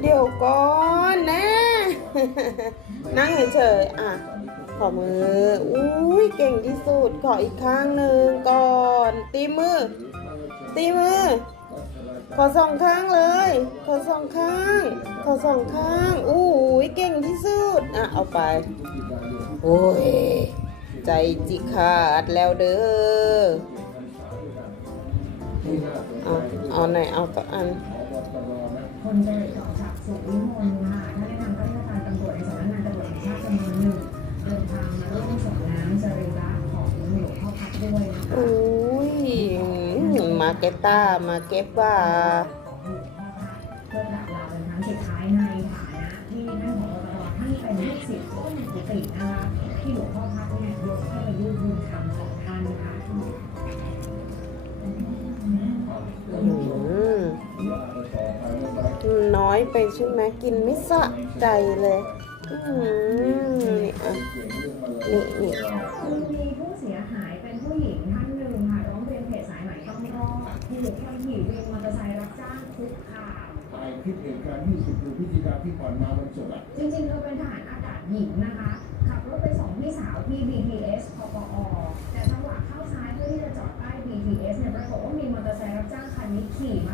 เดี๋ยวก่อนนะ นั่งเฉยๆอ่ะขอมืออุ้ยเก่งที่สุด ขออีกครั้งหนึ่งก่อน ตีมือตีมือขอสองข้างเลย ขอสองข้าง ขอสองข้างอุ้ยเก่งที่สุดอ่ะเอาไปโอ้ยใจจิขาดแล้วเด้อเอาเอไหนเอาตัวอันสุขิมลค่ะท่านได้นำข้าราชการตำรวจในสำนักงานตำรวจแห่งชาติจำนวนหนึ่งเดินทางมาร่วมส่งน้ำจริระของหลวงพ่อพักด้วยคะโอ้ยมาเก็ตตามาเก็บว่าเพื่อดับลาเปนครัสุดท้ายในฐาที่นั่งของเรตลอท่านเป็นลูกศิษย์ต้นปกตินะคะที่หลวงพ่อพัดเนี่ยยกให้เรายื่นคำของท่นะคะน้อยไปใช่ไหมกินไม่สะใจเลยนี่อ่ะนี่นี่คลิปเหตุการณ์ที่สุดคืพิธีรรมที่ก่อนมาบรรจอะจริงๆเธอเป็นทหารอากาศหญิงนะคะขับรถไปส่งพี่สาวที่ BTS พปอแต่จังหวะเข้าซ้ายเพื่อที่จะจอดใต้ BTS เนี่ยปรากฏว่ามีมอเตอร์ไซค์รับจ้างคันนี้ขี่มา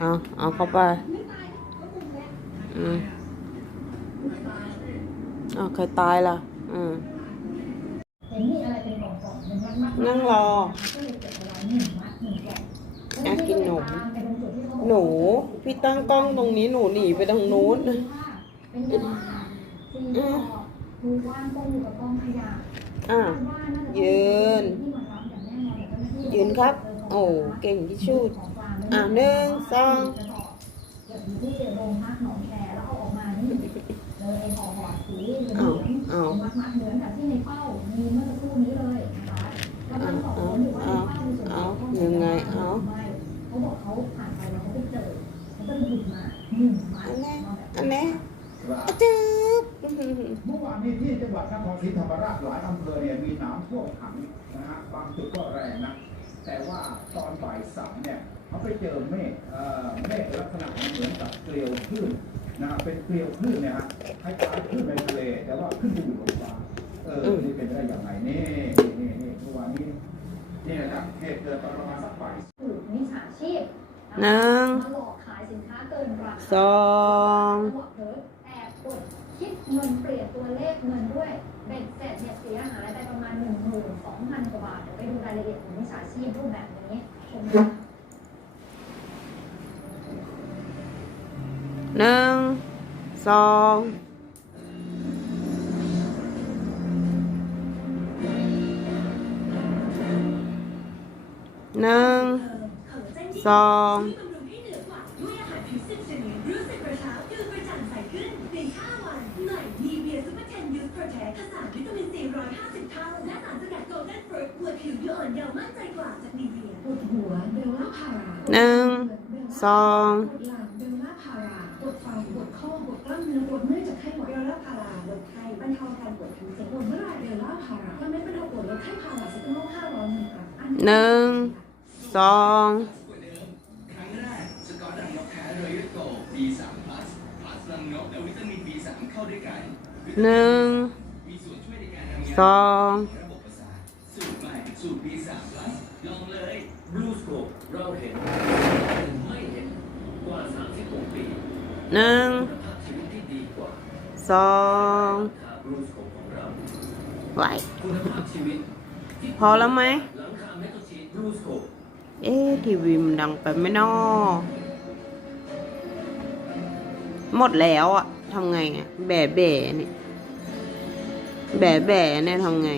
เอาเอาเข้าไปอืมอ้าวใครตายล่ะอืม นั่งรอแอกินหนู หนู พี่ตั้งกล้องตรงนี้หนูหนีไปทางนู้นอ่ะยืน ยืนครับ โอ้ เก่งที่สุดหนึ่งสองเอาเอกมา นี่เลยอห่อสีเหือามเมือัก่นีาเอก่าอยังไงเขาอเขาอันนี้อันนี้จับเมื่อวานนี้ที่จังหวัดนครศรีธรรมราชหลายอำเภอเนี่ยมีน้ำท่วมขังนะฮะบางจุดก็แรงนะ แต่ว่าตอนบ่ายสามเนี่ยขาไปเจอเมฆเมฆลักษณะเหมือนกับเกลียวคลื่นนะครเป็นเกลียวคลื่นนะฮะคล้ายๆคลื่นในทะเล แต่ว่าขึ้นอยู่บนฟ้า เออนี่เป็นได้อย่างไรนี่นี่นี่เมวนี้นี่นะครับเหตุเกิดประมาณสักปลสุดมิจาชีพหนึ่งสองแอบกดคิดเงินเปลี่ยนตัวเลขเงินด้วยเบ็ดเสร็จเนี่ยเสียหายไปประมาณหนึ่งหมื่นสองพันกว่าบาทไปดูรายละเอียดของมิจาชีพรูปแบบนี้ชมน son nâng son นึ่งสองควข้อปวดกล้มเนเมื่อจากไ้หวดเาพาราลดไข้บรรเทาการปวดทนเมื่อไรเดลาพาราไม่เป็นปวดลดไข้พาราสักโลห้ารอหนึ่งสองหนึ่งสองสูตรใหม่สูตร B3 plus ลองเลย Blue s c o เราเห็นหนึ่ง สองไหวพอแล้วไหม เอ๊ทีวีมันดังไปไม่นอหมดแล้วอะทำไงอะแบ่แบ่เนี่ย แบ่แบ่เนี่ยทำไง